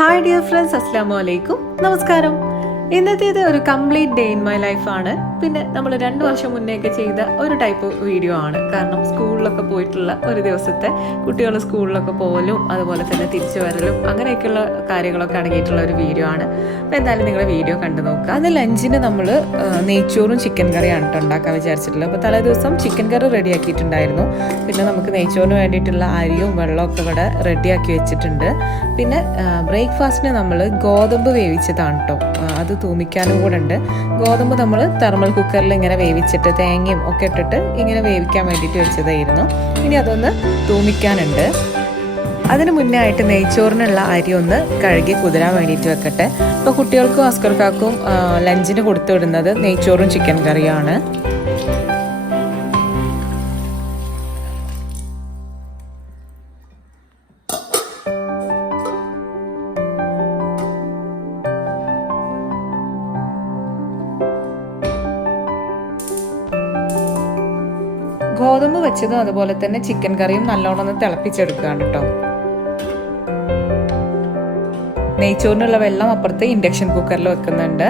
Hi dear friends, Assalamu alaikum. Namaskaram. ഇന്നത്തേത് ഒരു complete day in my ലൈഫാണ്. പിന്നെ നമ്മൾ 2 വർഷം മുന്നേയൊക്കെ ചെയ്ത ഒരു ടൈപ്പ് വീഡിയോ ആണ്. കാരണം സ്കൂളിലൊക്കെ പോയിട്ടുള്ള ഒരു ദിവസത്തെ കുട്ടികൾ സ്കൂളിലൊക്കെ പോകലും അതുപോലെ തന്നെ തിരിച്ചു വരലും അങ്ങനെയൊക്കെയുള്ള കാര്യങ്ങളൊക്കെ അടങ്ങിയിട്ടുള്ള ഒരു വീഡിയോ ആണ്. അപ്പോൾ എന്തായാലും നിങ്ങൾ വീഡിയോ കണ്ടു നോക്കുക. അത് ലഞ്ചിന് നമ്മൾ നെയ്ച്ചോറും ചിക്കൻ കറിയാണ് ഉണ്ടാക്കാൻ വിചാരിച്ചിട്ടുള്ളത്. അപ്പോൾ തലേ ദിവസം ചിക്കൻ കറി റെഡിയാക്കിയിട്ടുണ്ടായിരുന്നു. പിന്നെ നമുക്ക് നെയ്ച്ചോറിന് വേണ്ടിയിട്ടുള്ള അരിയും വെള്ളമൊക്കെ ഇവിടെ റെഡിയാക്കി വെച്ചിട്ടുണ്ട്. പിന്നെ ബ്രേക്ക്ഫാസ്റ്റിന് നമ്മൾ ഗോതമ്പ് വേവിച്ചതാണ് കേട്ടോ. അത് തൂമിക്കാനും കൂടെ ഉണ്ട്. ഗോതമ്പ് നമ്മൾ തെർമൽ കുക്കറിൽ ഇങ്ങനെ വേവിച്ചിട്ട് തേങ്ങയും ഒക്കെ ഇട്ടിട്ട് ഇങ്ങനെ വേവിക്കാൻ വേണ്ടിയിട്ട് വെച്ചതായിരുന്നു. ഇനി അതൊന്ന് തൂമിക്കാനുണ്ട്. അതിന് മുന്നേ ആയിട്ട് നെയ്ച്ചോറിനുള്ള അരി ഒന്ന് കഴുകി കുതിരാൻ വേണ്ടിയിട്ട് വെക്കട്ടെ. ഇപ്പോൾ കുട്ടികൾക്കും അസ്കർക്കാർക്കും ലഞ്ചിന് കൊടുത്തു വിടുന്നത് നെയ്ച്ചോറും ചിക്കൻ കറിയാണ്. ഗോതമ്പ് വെച്ചതും അതുപോലെ തന്നെ ചിക്കൻ കറിയും നല്ലോണം ഒന്ന് തിളപ്പിച്ചെടുക്കുകയാണ് കേട്ടോ. നെയ്ച്ചോറിനുള്ള വെള്ളം അപ്പുറത്ത് ഇൻഡക്ഷൻ കുക്കറിൽ വെക്കുന്നുണ്ട്.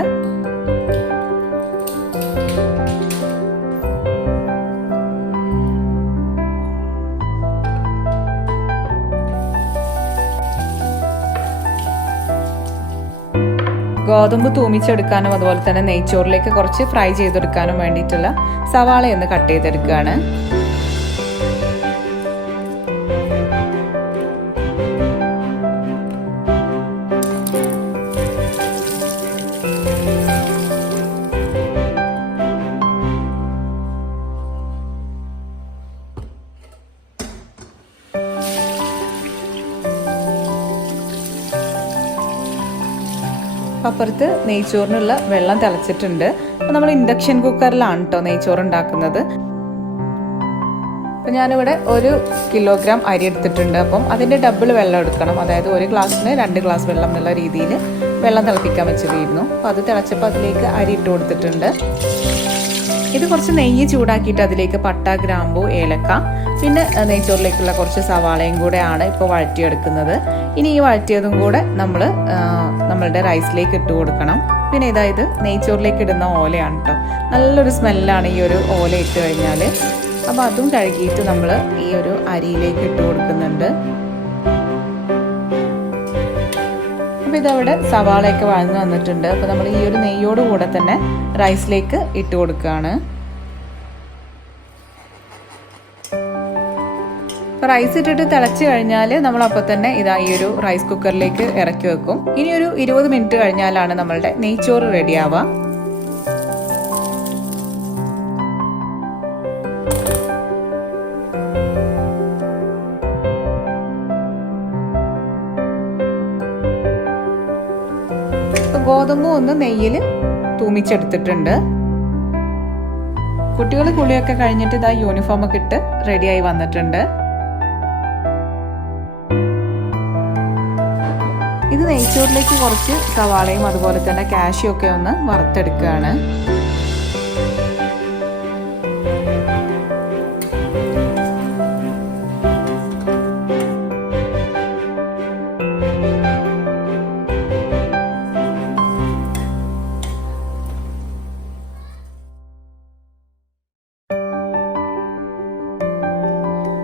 ഗോതമ്പ് തൂമിച്ചെടുക്കാനും അതുപോലെ തന്നെ നെയ്ച്ചോറിലേക്ക് കുറച്ച് ഫ്രൈ ചെയ്തെടുക്കാനും വേണ്ടിയിട്ടുള്ള സവാള ഒന്ന് കട്ട് ചെയ്തെടുക്കുകയാണ്. അപ്പുറത്ത് നെയ്ച്ചോറിനുള്ള വെള്ളം തിളച്ചിട്ടുണ്ട്. അപ്പോൾ നമ്മൾ ഇൻഡക്ഷൻ കുക്കറിലാണ് കേട്ടോ നെയ്ച്ചോറ് ഉണ്ടാക്കുന്നത്. അപ്പോൾ ഞാനിവിടെ 1 കിലോഗ്രാം അരി എടുത്തിട്ടുണ്ട്. അപ്പം അതിൻ്റെ ഡബിൾ വെള്ളം എടുക്കണം. അതായത് 1 ഗ്ലാസ്സിന് 2 ഗ്ലാസ് വെള്ളം എന്നുള്ള രീതിയിൽ വെള്ളം തിളപ്പിക്കാൻ വെച്ചതായിരുന്നു. അപ്പോൾ അത് തിളച്ചപ്പോൾ അതിലേക്ക് അരി ഇട്ട് കൊടുത്തിട്ടുണ്ട്. ഇത് കുറച്ച് നെയ്യ് ചൂടാക്കിയിട്ട് അതിലേക്ക് പട്ട, ഗ്രാമ്പൂ, ഏലക്ക, പിന്നെ നെയ്ച്ചോറിലേക്കുള്ള കുറച്ച് സവാളയും കൂടെയാണ് ഇപ്പോൾ വഴറ്റിയെടുക്കുന്നത്. ഇനി ഈ വഴറ്റിയതും കൂടെ നമ്മളുടെ റൈസിലേക്ക് ഇട്ട് കൊടുക്കണം. പിന്നെ ഇതായത് നെയ്ച്ചോറിലേക്ക് ഇടുന്ന ഓലയാണ് കേട്ടോ. നല്ലൊരു സ്മെല്ലാണ് ഈ ഒരു ഓല ഇട്ട് കഴിഞ്ഞാൽ. അപ്പോൾ അതും കഴുകിയിട്ട് നമ്മൾ ഈ ഒരു അരിയിലേക്ക് ഇട്ട് കൊടുക്കുന്നുണ്ട്. അപ്പോൾ ഇതവിടെ സവാളയൊക്കെ വഴന്നു വന്നിട്ടുണ്ട്. അപ്പോൾ നമ്മൾ ഈ ഒരു നെയ്യോട് കൂടെ തന്നെ റൈസിലേക്ക് ഇട്ട് കൊടുക്കുകയാണ്. അപ്പോൾ റൈസ് ഇട്ടിട്ട് തിളച്ച് കഴിഞ്ഞാൽ നമ്മളപ്പോൾ തന്നെ ഇതാ ഈ ഒരു റൈസ് കുക്കറിലേക്ക് ഇറക്കി വെക്കും. ഇനി ഒരു 20 മിനിറ്റ് കഴിഞ്ഞാലാണ് നമ്മളുടെ നെയ്ച്ചോറ് റെഡിയാവുക. ഗോതമ്പും ഒന്ന് നെയ്യിൽ തൂമിച്ചെടുത്തിട്ടുണ്ട്. കുട്ടികൾ കുളിയൊക്കെ കഴിഞ്ഞിട്ട് ഇതാ യൂണിഫോം ഒക്കെ ഇട്ട് റെഡിയായി വന്നിട്ടുണ്ട്. ഇത് നെയ്ച്ചോറിലേക്ക് കുറച്ച് സവാളയും അതുപോലെ തന്നെ കാഷ്യും ഒക്കെ ഒന്ന് വറുത്തെടുക്കുകയാണ്.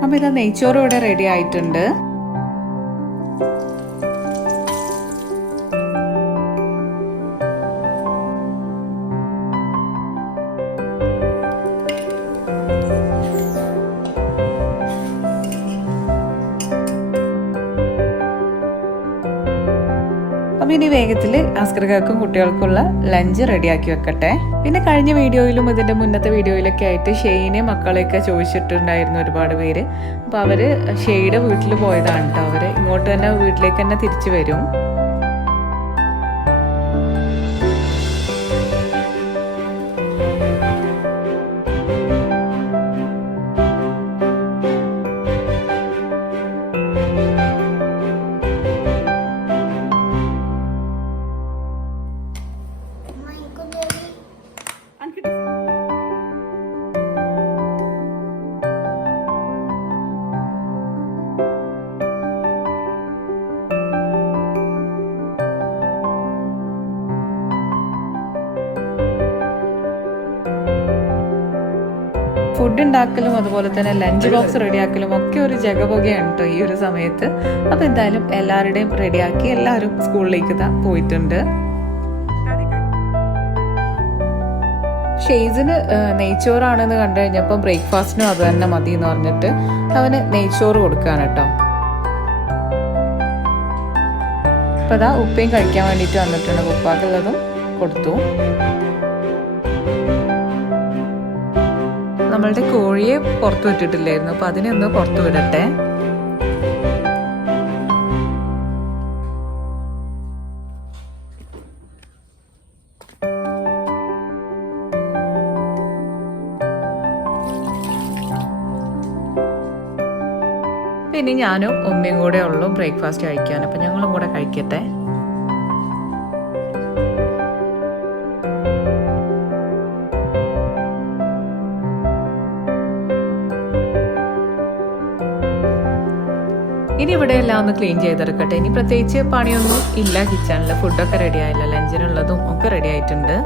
അപ്പോൾ ഇതാ നെയ്ച്ചോറ് ഇവിടെ റെഡി ആയിട്ടുണ്ട്. അപ്പോൾ ഇനി വേഗത്തിൽ അസ്കർക്കാർക്കും കുട്ടികൾക്കുള്ള ലഞ്ച് റെഡിയാക്കി വെക്കട്ടെ. പിന്നെ കഴിഞ്ഞ വീഡിയോയിലും ഇതിൻ്റെ മുന്നത്തെ വീഡിയോയിലൊക്കെ ആയിട്ട് ഷെയ്നെ മക്കളെയൊക്കെ ചോദിച്ചിട്ടുണ്ടായിരുന്നു ഒരുപാട് പേര്. അപ്പോൾ അവർ ഷെയ്യുടെ വീട്ടിൽ പോയതാണ് കേട്ടോ. അവർ ഇങ്ങോട്ട് തന്നെ വീട്ടിലേക്ക് തന്നെ തിരിച്ചു വരും. ഫുഡ് ഉണ്ടാക്കലും അതുപോലെ തന്നെ ലഞ്ച് ബോക്സ് റെഡിയാക്കലും ഒക്കെ ഒരു ജഗപൊകയാണ് കേട്ടോ ഈ ഒരു സമയത്ത്. അപ്പോൾ എന്തായാലും എല്ലാവരുടെയും റെഡിയാക്കി എല്ലാവരും സ്കൂളിലേക്ക് പോയിട്ടുണ്ട്. ഷെയ്സിന് നെയ്ച്ചോറാണെന്ന് കണ്ടു കഴിഞ്ഞപ്പോൾ ബ്രേക്ക്ഫാസ്റ്റിനും അത് തന്നെ മതി എന്ന് പറഞ്ഞിട്ട് അവന് നെയ്ച്ചോറ് കൊടുക്കുകയാണ് കേട്ടോ. അപ്പോൾ അതാ ഉപ്പയും കഴിക്കാൻ വേണ്ടിയിട്ട് വന്നിട്ടുണ്ട്. ഉപ്പാക്കുള്ളതും കൊടുത്തു. നമ്മളുടെ കോഴിയെ പുറത്തു വിട്ടിട്ടില്ലായിരുന്നു, അപ്പോൾ അതിനെ ഒന്ന് പുറത്തു വിടട്ടെ. ഇനി ഞാനും ഉമ്മയും കൂടെ ഉള്ളൂ ബ്രേക്ക്ഫാസ്റ്റ് കഴിക്കാൻ. അപ്പം ഞങ്ങളും കൂടെ കഴിക്കട്ടെ. ഇനി ഇവിടെ എല്ലാം ഒന്ന് ക്ലീൻ ചെയ്തെടുക്കട്ടെ. ഇനി പ്രത്യേകിച്ച് പണിയൊന്നും ഇല്ല കിച്ചണിൽ. ഫുഡൊക്കെ റെഡി ആയില്ല, ലഞ്ചിനുള്ളതും ഒക്കെ റെഡി ആയിട്ടുണ്ട്.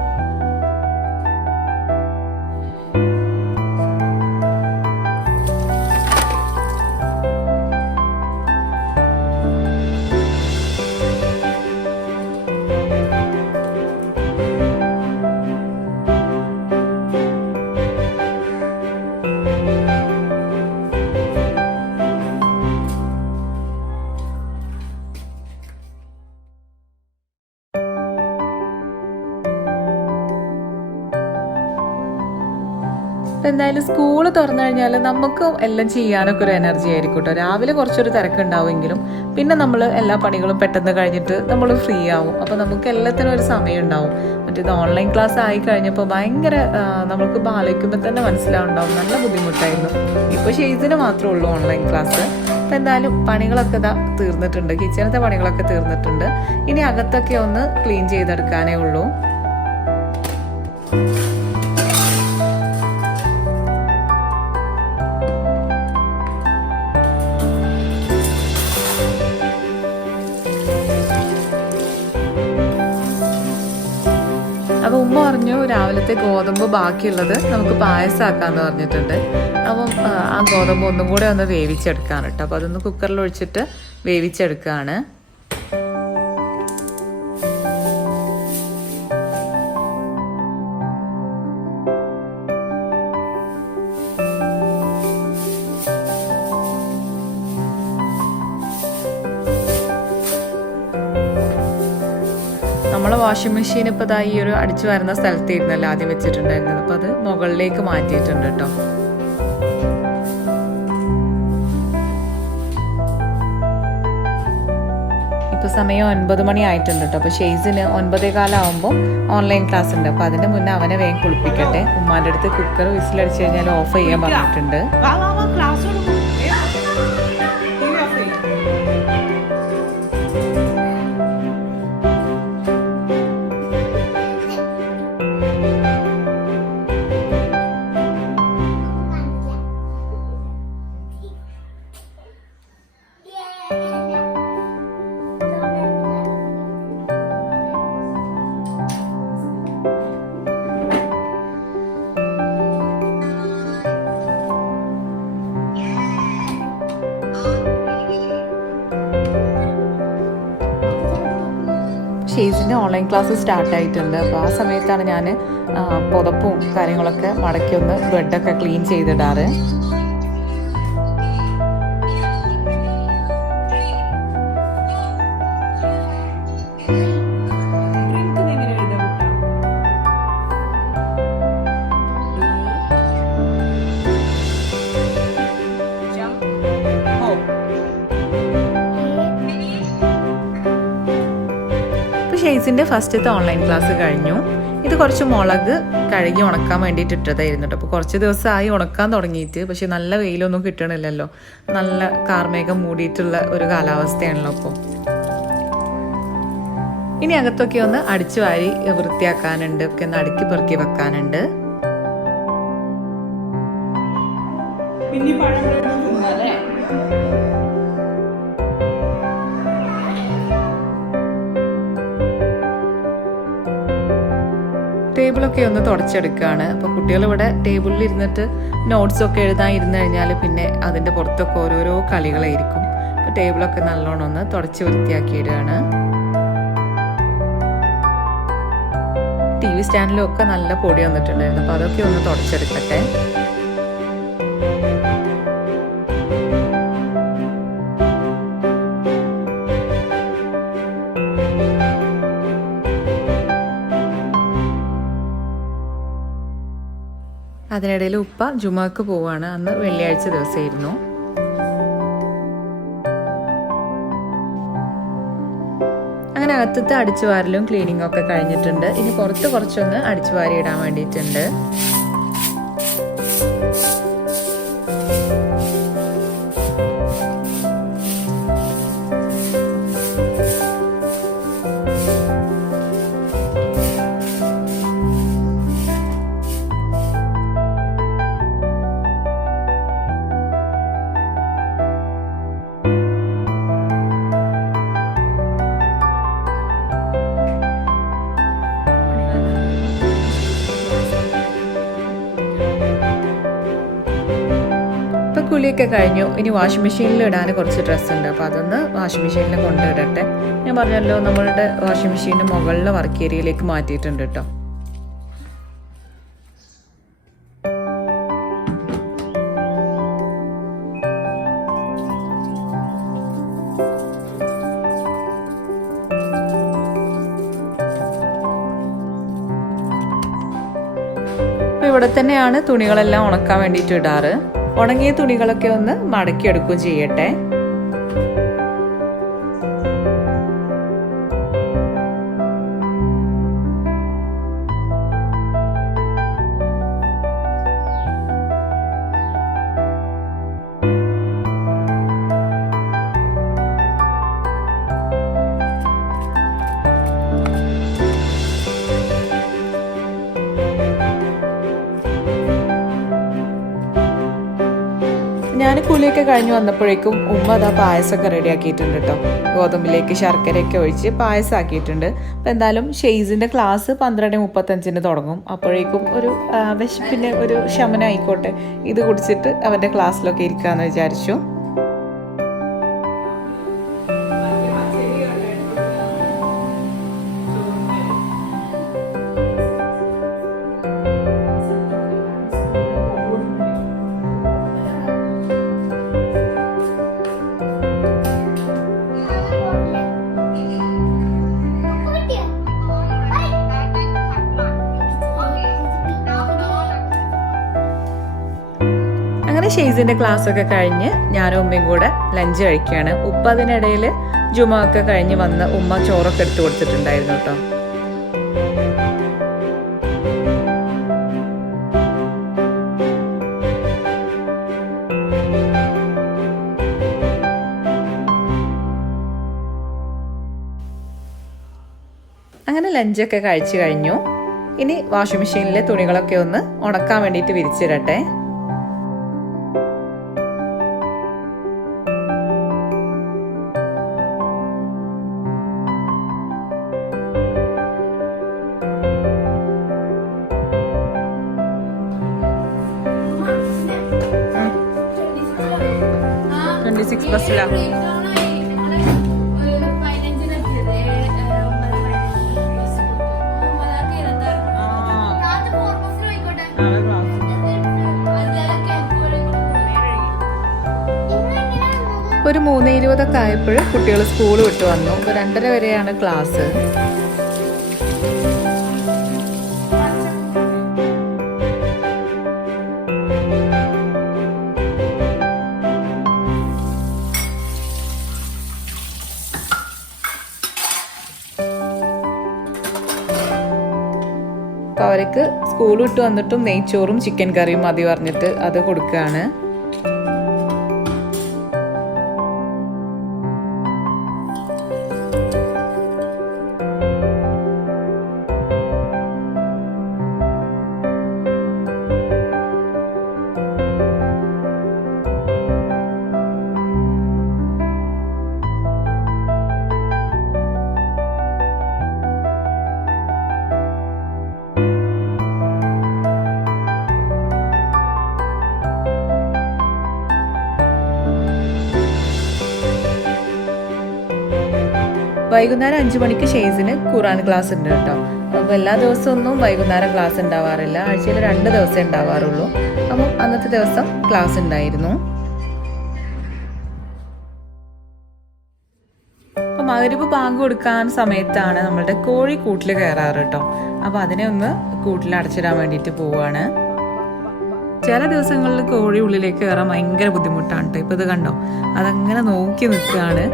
എന്തായാലും സ്കൂള് തുറന്നു കഴിഞ്ഞാൽ നമുക്ക് എല്ലാം ചെയ്യാനൊക്കെ ഒരു എനർജി ആയിരിക്കും കേട്ടോ. രാവിലെ കുറച്ചൊരു തിരക്കുണ്ടാവുമെങ്കിലും പിന്നെ നമ്മൾ എല്ലാ പണികളും പെട്ടെന്ന് കഴിഞ്ഞിട്ട് നമ്മൾ ഫ്രീ ആവും. അപ്പോൾ നമുക്ക് എല്ലാത്തിനും ഒരു സമയം ഉണ്ടാവും. മറ്റേത് ഓൺലൈൻ ക്ലാസ് ആയി കഴിഞ്ഞപ്പോൾ ഭയങ്കര നമുക്ക് ആലോചിക്കുമ്പോൾ തന്നെ മനസ്സിലാവുണ്ടാവും, നല്ല ബുദ്ധിമുട്ടായിരുന്നു. ഇപ്പോൾ ഷെയ്സിന് മാത്രമേ ഉള്ളൂ ഓൺലൈൻ ക്ലാസ്. അപ്പോൾ എന്തായാലും പണികളൊക്കെ തീർന്നിട്ടുണ്ട്, കിച്ചണത്തെ പണികളൊക്കെ തീർന്നിട്ടുണ്ട്. ഇനി അകത്തൊക്കെ ഒന്ന് ക്ലീൻ ചെയ്തെടുക്കാനേ ഉള്ളൂ. അപ്പോൾ ഉമ്മ പറഞ്ഞു രാവിലത്തെ ഗോതമ്പ് ബാക്കിയുള്ളത് നമുക്ക് പായസമാക്കാമെന്ന് പറഞ്ഞിട്ടുണ്ട്. അപ്പം ആ ഗോതമ്പ് ഒന്നും കൂടെ ഒന്ന് വേവിച്ചെടുക്കാണ് കേട്ടോ. അപ്പോൾ അതൊന്ന് കുക്കറിൽ ഒഴിച്ചിട്ട് വേവിച്ചെടുക്കുകയാണ്. നമ്മളെ വാഷിംഗ് മെഷീൻ ഇപ്പോൾ ഇതാ ഈ ഒരു അടിച്ചു വരുന്ന സ്ഥലത്തായിരുന്നല്ലോ ആദ്യം വെച്ചിട്ടുണ്ടായിരുന്നത്. അപ്പോൾ അത് മുകളിലേക്ക് മാറ്റിയിട്ടുണ്ട് കേട്ടോ. ഇപ്പോൾ സമയം 9 മണി ആയിട്ടുണ്ട് കേട്ടോ. അപ്പോൾ ഷെയ്സിന് 9:15 ഓൺലൈൻ ക്ലാസ് ഉണ്ട്. അപ്പോൾ അതിൻ്റെ മുന്നേ അവനെ വേഗം കുളിപ്പിക്കട്ടെ. ഉമ്മാൻ്റെ അടുത്ത് കുക്കർ വിസിലടിച്ച് കഴിഞ്ഞാൽ ഓഫ് ചെയ്യാൻ പറഞ്ഞിട്ടുണ്ട്. ഷെയ്സിൻ്റെ ഓൺലൈൻ ക്ലാസ് സ്റ്റാർട്ടായിട്ടുണ്ട്. അപ്പോൾ ആ സമയത്താണ് ഞാൻ പുതപ്പും കാര്യങ്ങളൊക്കെ മടക്കി ഒന്ന് ബെഡൊക്കെ ക്ലീൻ ചെയ്തിടാറ്. ഷെയ്സിൻ്റെ ഫസ്റ്റത്തെ ഓൺലൈൻ ക്ലാസ് കഴിഞ്ഞു. ഇത് കുറച്ച് മുളക് കഴുകി ഉണക്കാൻ വേണ്ടിയിട്ട് ഇട്ടതായിരുന്നു കേട്ടോ. അപ്പോൾ കുറച്ച് ദിവസമായി ഉണക്കാൻ തുടങ്ങിയിട്ട്, പക്ഷെ നല്ല വെയിലൊന്നും കിട്ടണില്ലല്ലോ. നല്ല കാർമേഘം മൂടിയിട്ടുള്ള ഒരു കാലാവസ്ഥയാണല്ലോ ഇപ്പോൾ. ഇനി അകത്തൊക്കെ ഒന്ന് അടിച്ചു വാരി വൃത്തിയാക്കാനുണ്ട്, ഒക്കെ ഒന്ന് അടുക്കി പെറുക്കി വെക്കാനുണ്ട്. ടേബിളൊക്കെ ഒന്ന് തുടച്ചെടുക്കുകയാണ്. അപ്പോൾ കുട്ടികളിവിടെ ടേബിളിൽ ഇരുന്നിട്ട് നോട്ട്സൊക്കെ എഴുതാൻ ഇരുന്ന് കഴിഞ്ഞാൽ പിന്നെ അതിൻ്റെ പുറത്തൊക്കെ ഓരോരോ കളികളായിരിക്കും. അപ്പോൾ ടേബിളൊക്കെ നല്ലോണം ഒന്ന് തുടച്ച് വൃത്തിയാക്കിയിടുകയാണ്. TV സ്റ്റാൻഡിലും ഒക്കെ നല്ല പൊടി വന്നിട്ടുണ്ടായിരുന്നു. അപ്പോൾ അതൊക്കെ ഒന്ന് തുടച്ചെടുക്കട്ടെ. അതിനിടയിൽ ഉപ്പ ജുമാക്ക് പോവാണ്. അന്ന് വെള്ളിയാഴ്ച ദിവസമായിരുന്നു. അങ്ങനെ അകത്തത്തെ അടിച്ചുവാരലും ക്ലീനിങ്ങും ഒക്കെ കഴിഞ്ഞിട്ടുണ്ട്. ഇനി പുറത്ത് കുറച്ചൊന്ന് അടിച്ചുവാരി ഇടാൻ വേണ്ടിയിട്ടുണ്ട്. കുളിയൊക്കെ കഴിഞ്ഞു. ഇനി വാഷിംഗ് മെഷീനിൽ ഇടാൻ കുറച്ച് ഡ്രസ്സ് ഉണ്ട്. അപ്പോൾ അതൊന്ന് വാഷിംഗ് മെഷീനിൽ കൊണ്ടിടട്ടെ. ഞാൻ പറഞ്ഞല്ലോ നമ്മളുടെ വാഷിംഗ് മെഷീൻ്റെ മുകളിലെ വർക്ക് ഏരിയയിലേക്ക് മാറ്റിയിട്ടുണ്ട് കേട്ടോ. അപ്പോൾ ഇവിടെ തന്നെയാണ് തുണികളെല്ലാം ഉണക്കാൻ വേണ്ടിയിട്ട് ഇടാറ്. ഉണങ്ങിയ തുണികളൊക്കെ ഒന്ന് മടക്കിയെടുക്കുകയും ചെയ്യട്ടെ. ഞാൻ കുളിയൊക്കെ കഴിഞ്ഞ് വന്നപ്പോഴേക്കും ഉമ്മ അതാ പായസമൊക്കെ റെഡിയാക്കിയിട്ടുണ്ട് കേട്ടോ. ഗോതമ്പിലേക്ക് ശർക്കരയൊക്കെ ഒഴിച്ച് പായസം ആക്കിയിട്ടുണ്ട്. അപ്പോൾ എന്തായാലും ഷെയ്സിൻ്റെ ക്ലാസ് 12:35 തുടങ്ങും. അപ്പോഴേക്കും ഒരു വിശപ്പിൻ്റെ ഒരു ശമനം ആയിക്കോട്ടെ, ഇത് കുടിച്ചിട്ട് അവൻ്റെ ക്ലാസ്സിലൊക്കെ ഇരിക്കാമെന്ന് വിചാരിച്ചു. ഷെയ്സിൻ്റെ ക്ലാസ്സൊക്കെ കഴിഞ്ഞ് ഞാനും ഉമ്മയും കൂടെ ലഞ്ച് കഴിക്കുകയാണ്. ഉപ്പ അതിനിടയിൽ ജുമ ഒക്കെ കഴിഞ്ഞ് വന്ന് ഉമ്മ ചോറൊക്കെ എടുത്തു കൊടുത്തിട്ടുണ്ടായിരുന്നു കേട്ടോ. അങ്ങനെ ലഞ്ചൊക്കെ കഴിച്ചു കഴിഞ്ഞു. ഇനി വാഷിംഗ് മെഷീനിലെ തുണികളൊക്കെ ഒന്ന് ഉണക്കാൻ വേണ്ടിയിട്ട് വിരിച്ചിടട്ടെ. ഒരു 3:20 ആയപ്പോൾ കുട്ടികൾ സ്കൂൾ വിട്ട് വന്നു. 2:30 വരെയാണ് ക്ലാസ്. അപ്പോൾ അവർക്ക് സ്കൂൾ വിട്ട് വന്നിട്ടും നെയ്ച്ചോറും ചിക്കൻ കറിയും മതി പറഞ്ഞിട്ട് അത് കൊടുക്കുകയാണ്. വൈകുന്നേരം 5 മണിക്ക് ഷെയ്സിന് ഖുറാൻ ക്ലാസ് ഉണ്ട് കേട്ടോ. അപ്പോൾ എല്ലാ ദിവസമൊന്നും വൈകുന്നേരം ക്ലാസ് ഉണ്ടാവാറില്ല, ആഴ്ചയിൽ 2 ദിവസമേ ഉണ്ടാവാറുള്ളൂ. അപ്പം അന്നത്തെ ദിവസം ക്ലാസ് ഉണ്ടായിരുന്നു. അപ്പം മഗ്‌രിബ് ബാങ്ക് കൊടുക്കാൻ സമയത്താണ് നമ്മളുടെ കോഴി കൂട്ടിൽ കയറാറ് കേട്ടോ. അപ്പോൾ അതിനെ ഒന്ന് കൂട്ടിൽ അടച്ചിടാൻ വേണ്ടിയിട്ട് പോവുകയാണ്. ചില ദിവസങ്ങളിൽ കോഴി ഉള്ളിലേക്ക് കയറാൻ ഭയങ്കര ബുദ്ധിമുട്ടാണ് കേട്ടോ. ഇപ്പോൾ ഇത് കണ്ടോ, അതങ്ങനെ നോക്കി നിൽക്കുകയാണ്.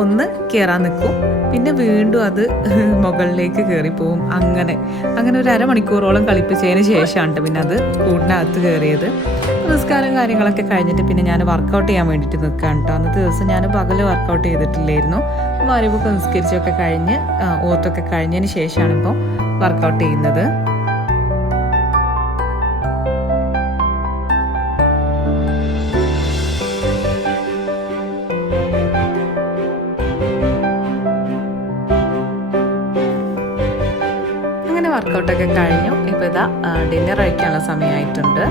ഒന്ന് കയറാൻ നിൽക്കും, പിന്നെ വീണ്ടും അത് മുകളിലേക്ക് കയറിപ്പോവും. അങ്ങനെ ഒരു അരമണിക്കൂറോളം കളിപ്പിച്ചതിന് ശേഷമാണ് പിന്നെ അത് കൂടിനകത്ത് കയറിയത്. നിസ്കാരം കാര്യങ്ങളൊക്കെ കഴിഞ്ഞിട്ട് പിന്നെ ഞാൻ വർക്കൗട്ട് ചെയ്യാൻ വേണ്ടിയിട്ട് നിൽക്കുകയാണ് കേട്ടോ. അന്നത്തെ ദിവസം ഞാൻ പകല് വർക്കൗട്ട് ചെയ്തിട്ടില്ലായിരുന്നു. മഗ്‌രിബൊക്കെ നിസ്കരിച്ചൊക്കെ കഴിഞ്ഞ് ഓത്തൊക്കെ കഴിഞ്ഞതിന് ശേഷമാണ് ഇപ്പോൾ വർക്കൗട്ട് ചെയ്യുന്നത്. വർക്കൗട്ടൊക്കെ കഴിഞ്ഞു. ഇപ്പോൾ ഇതാ ഡിന്നർ കഴിക്കാനുള്ള സമയമായിട്ടുണ്ട്.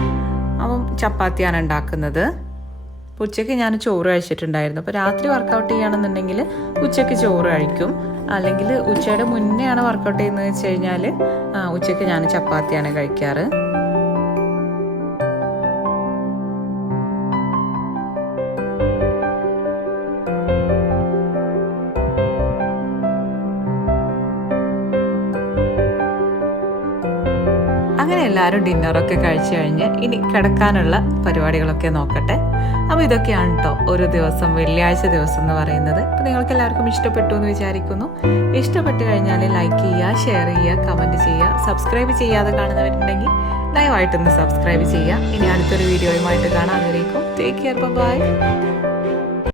അപ്പം ചപ്പാത്തിയാണ് ഉണ്ടാക്കുന്നത്. അപ്പോൾ ഉച്ചയ്ക്ക് ഞാൻ ചോറ് കഴിച്ചിട്ടുണ്ടായിരുന്നു. അപ്പോൾ രാത്രി വർക്കൗട്ട് ചെയ്യുകയാണെന്നുണ്ടെങ്കിൽ ഉച്ചയ്ക്ക് ചോറ് കഴിക്കും. അല്ലെങ്കിൽ ഉച്ചയുടെ മുന്നെയാണ് വർക്കൗട്ട് ചെയ്യുന്നത് വെച്ച് കഴിഞ്ഞാൽ ഉച്ചയ്ക്ക് ഞാൻ ചപ്പാത്തിയാണ് കഴിക്കാറ്. അങ്ങനെ എല്ലാവരും ഡിന്നറൊക്കെ കഴിച്ചു കഴിഞ്ഞ് ഇനി കിടക്കാനുള്ള പരിപാടികളൊക്കെ നോക്കട്ടെ. അപ്പോൾ ഇതൊക്കെയാണ് കേട്ടോ ഒരു ദിവസം, വെള്ളിയാഴ്ച ദിവസം എന്ന് പറയുന്നത്. അപ്പോൾ നിങ്ങൾക്ക് എല്ലാവർക്കും ഇഷ്ടപ്പെട്ടു എന്ന് വിചാരിക്കുന്നു. ഇഷ്ടപ്പെട്ട് കഴിഞ്ഞാൽ ലൈക്ക് ചെയ്യുക, ഷെയർ ചെയ്യുക, കമൻറ്റ് ചെയ്യുക. സബ്സ്ക്രൈബ് ചെയ്യാതെ കാണുന്നവരുണ്ടെങ്കിൽ ദയവായിട്ടൊന്ന് സബ്സ്ക്രൈബ് ചെയ്യുക. ഇനി അടുത്തൊരു വീഡിയോയുമായിട്ട് കാണാൻ. Take care, by.